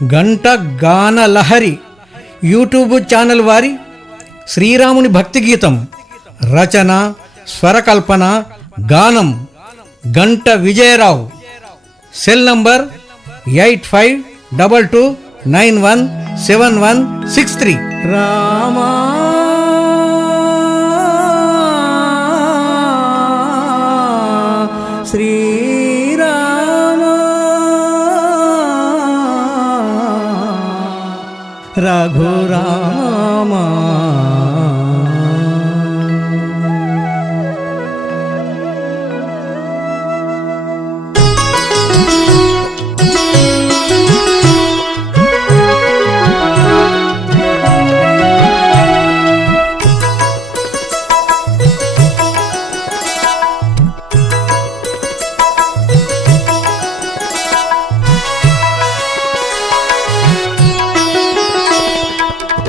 గంట గాన Lahari YouTube channel వారి శ్రీరాముని భక్తి గీతం రచన స్వరకల్పన గానం గంట విజయరావు. Cell number 8522917163. రామా శ్రీరామ రఘురామ.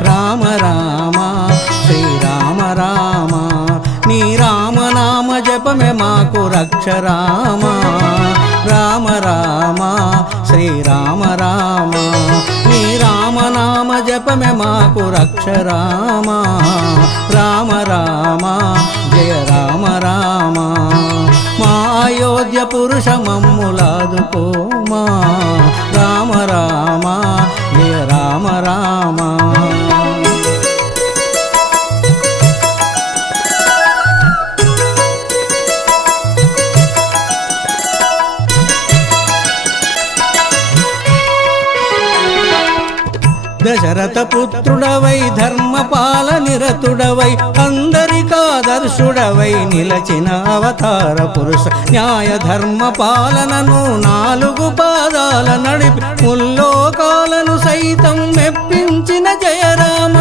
రామ రామ శ్రీరామ రామ నీ రామనామ జపమే మాకు రక్ష రామ. రామ రామ శ్రీరామ రామ నీ రామనామ జపమే మాకు రక్ష రామ. రామ రామ జయ రామ రామ మా అయోధ్య పురుష మమ్ములాదుకోమా. రామ రామ జయ రామ రామ. దశరథ పుత్రుడవై ధర్మపాల నిరతుడవై అందరికాదర్శుడవై నిలచిన అవతార పురుష న్యాయ ధర్మ పాలనను 4 పాదాల నడిపి ముల్లోకాలను సైతం మెప్పించిన జయరామ.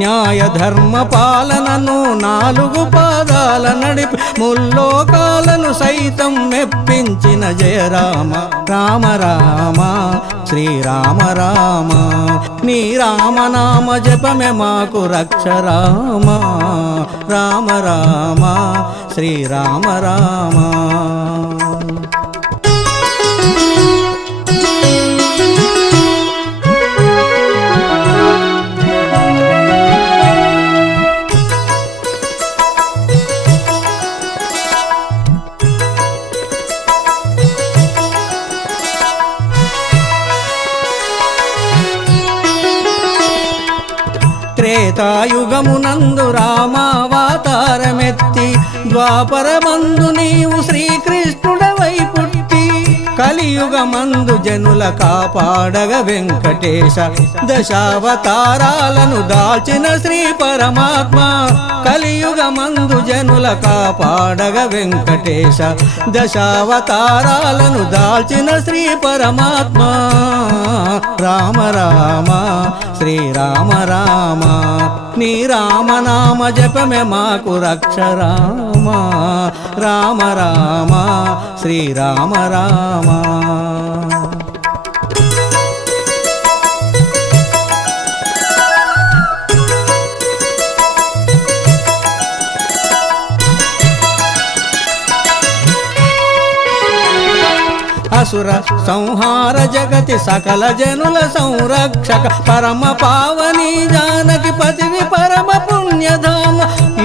న్యాయ ధర్మ పాలనను 4 పాదాల నడిపి ముల్లోకాలను సైతం మెప్పించిన జయరామ. రామ రామ శ్రీరామ రామ నీ రామనామ జపమే మాకు రక్ష రామ. రామ రామ శ్రీరామ రామ. త్రేతాయుగమునందు రామావతారమెత్తి ద్వాపరమందు నీవు శ్రీకృష్ణుడవై పుట్టి కలియుగమందు జనుల కాపాడగ వెంకటేశ దశావతారాలను దాల్చిన శ్రీ పరమాత్మ. కలియుగమందు జనుల కాపాడగ వెంకటేశ దశావతారాలను దాల్చిన శ్రీ పరమాత్మ. రామ రామ శ్రీరామ రామ నీ రామనామ జపమే మాకు రక్ష రామ. రామ రామ శ్రీరామ రామ. అసుర సంహార జగతి సకల జనుల సంరక్షక పరమ పావని జానకి పతివి పరమ పుణ్యధామ.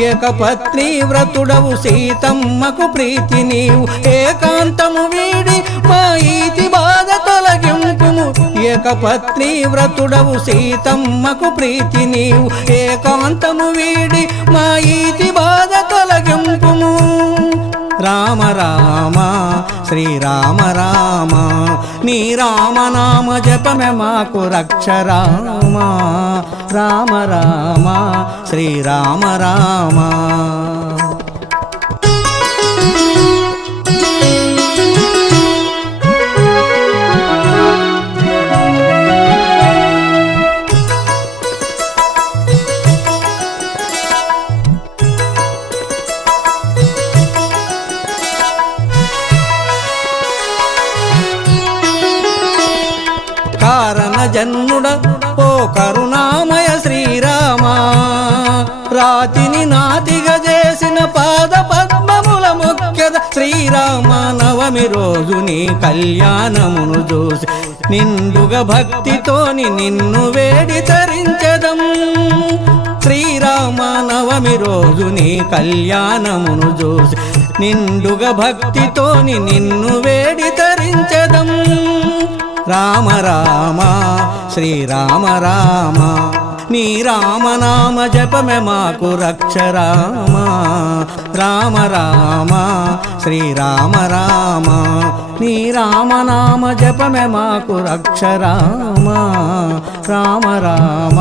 ఏకపత్ని వ్రతుడవు సీతమ్మకు ప్రీతి నీవు ఏకాంతము వీడి మా ఈతి బాధ తొలగింపుము. ఏకపత్ని వ్రతుడవు సీతమ్మకు ప్రీతి నీవు ఏకాంతము వీడి మా ఈతి బాధ తొలగింపుము. రామ రామ శ్రీరామ రామ నీ రామనామ జపమే మాకు రక్ష రామ. రామ రామ శ్రీరామ రామ. కారణ జన్ముడ ఓ కరుణామయ శ్రీరామ రాతిని నాతిగా చేసిన పాద పద్మముల మొక్కెద శ్రీరామ. నవ నవమి రోజు నీ కళ్యాణమును చూసి నిండుగా భక్తితోని నిన్ను వేడి తరించెదం. శ్రీరామ నవమి రోజు నీ కళ్యాణమును చూసి నిండుగా భక్తితోని నిన్ను వేడి తరించెదం. రామ రామ శ్రీరామ రామ నీ రామనామ జపమే మాకు రక్ష రామ. రామ రామ శ్రీరామ రామ నీ రామనామ జపమే మాకు రక్ష రామ. రామ రామ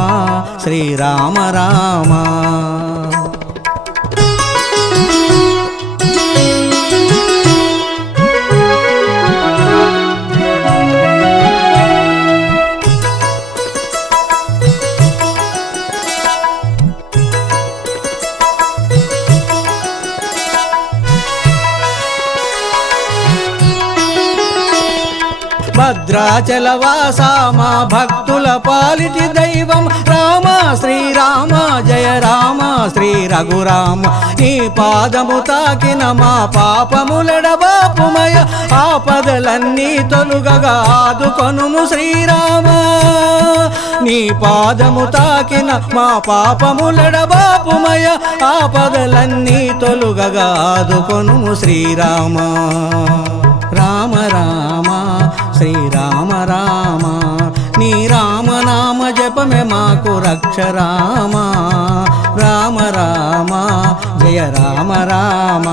శ్రీరామ రామ. భద్రాచలవాస మా భక్తుల పాలిటి దైవం రామ శ్రీరామ జయ రామ శ్రీ రఘురామ. నీ పాదము తాకిన మా పాపములెడబాపుమయ ఆపదలన్నీ తొలుగగా ఆదుకొనుము శ్రీరామ. నీ పాదము తాకిన మా పాపములెడబాపుమయ ఆపదలన్నీ తొలుగగా ఆదుకొనుము శ్రీరామ. రామ రామ శ్రీరామ రామ నీ రామనామ జపమే మాకు రక్ష రామ. రామ రామ జయ రామ రామ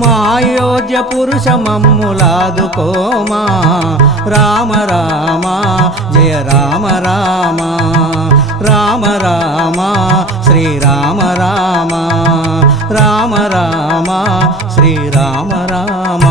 మా అయోధ్య పురుష మమ్ములాదుకోమా. రామ రామ జయ రామ రామ రామ రామ శ్రీరామ రామ. రామ రామ శ్రీరామ రామ.